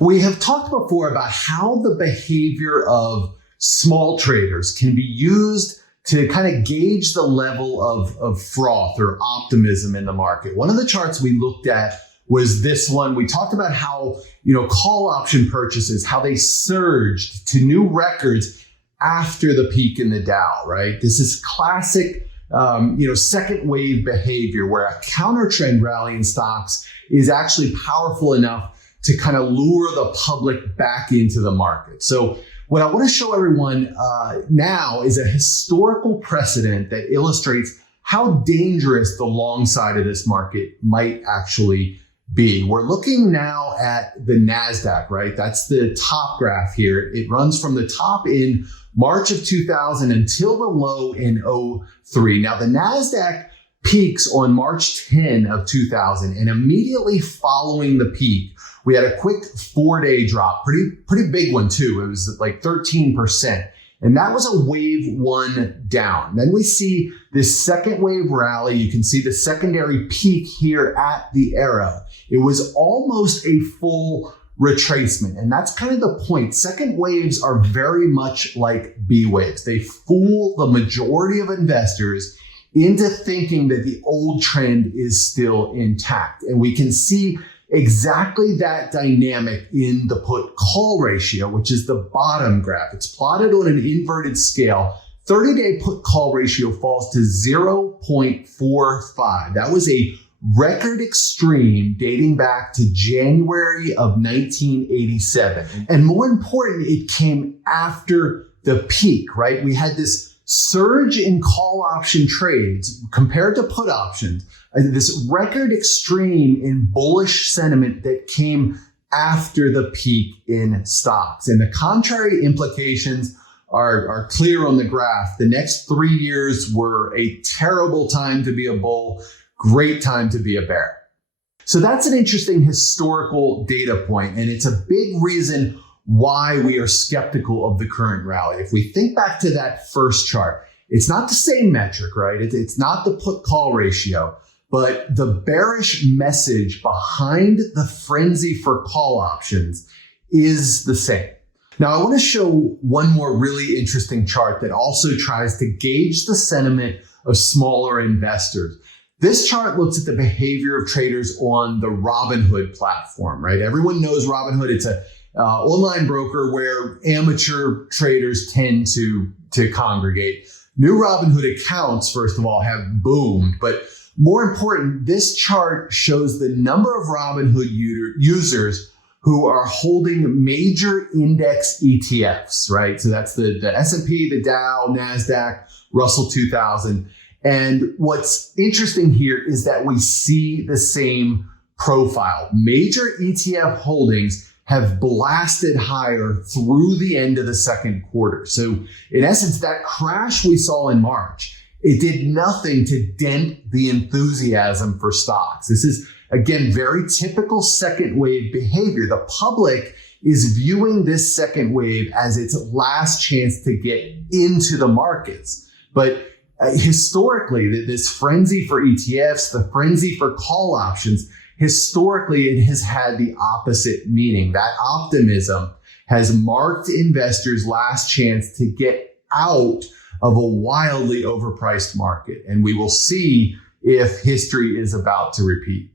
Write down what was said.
We have talked before about how the behavior of small traders can be used to kind of gauge the level of froth or optimism in the market. One of the charts we looked at was this one. We talked about how, call option purchases, how they surged to new records after the peak in the Dow, right? This is classic, second wave behavior where a counter trend rally in stocks is actually powerful enough to kind of lure the public back into the market. So what I want to show everyone now is a historical precedent that illustrates how dangerous the long side of this market might actually be. We're looking now at the NASDAQ, right? That's the top graph here. It runs from the top in March of 2000 until the low in 2003. Now the NASDAQ peaks on March 10 of 2000, and immediately following the peak, we had a quick 4-day drop, pretty big one too. It was like 13%. And that was a wave one down. Then we see this second wave rally. You can see the secondary peak here at the arrow. It was almost a full retracement. And that's kind of the point. Second waves are very much like B waves. They fool the majority of investors into thinking that the old trend is still intact. And we can see exactly that dynamic in the put call ratio, which is the bottom graph. It's plotted on an inverted scale. 30-day put call ratio falls to 0.45. That was a record extreme dating back to January of 1987. And more important, it came after the peak, right? We had this surge in call option trades compared to put options, this record extreme in bullish sentiment that came after the peak in stocks. And the contrary implications are clear on the graph. The next 3 years were a terrible time to be a bull, great time to be a bear. So that's an interesting historical data point, and it's a big reason why we are skeptical of the current rally. If we think back to that first chart, it's not the same metric, right? It's not the put call ratio, but the bearish message behind the frenzy for call options is the same. Now, I want to show one more really interesting chart that also tries to gauge the sentiment of smaller investors. This chart looks at the behavior of traders on the Robinhood platform, right? Everyone knows Robinhood. It's a online broker where amateur traders tend to congregate. New Robinhood accounts, first of all, have boomed, but more important, this chart shows the number of Robinhood users who are holding major index ETFs, right? So that's the S&P, the Dow, NASDAQ, Russell 2000. And what's interesting here is that we see the same profile. Major ETF holdings have blasted higher through the end of the second quarter. So in essence, that crash we saw in March, it did nothing to dent the enthusiasm for stocks. This is, again, very typical second wave behavior. The public is viewing this second wave as its last chance to get into the markets. But historically, this frenzy for ETFs, the frenzy for call options, historically, it has had the opposite meaning. That optimism has marked investors' last chance to get out of a wildly overpriced market. And we will see if history is about to repeat.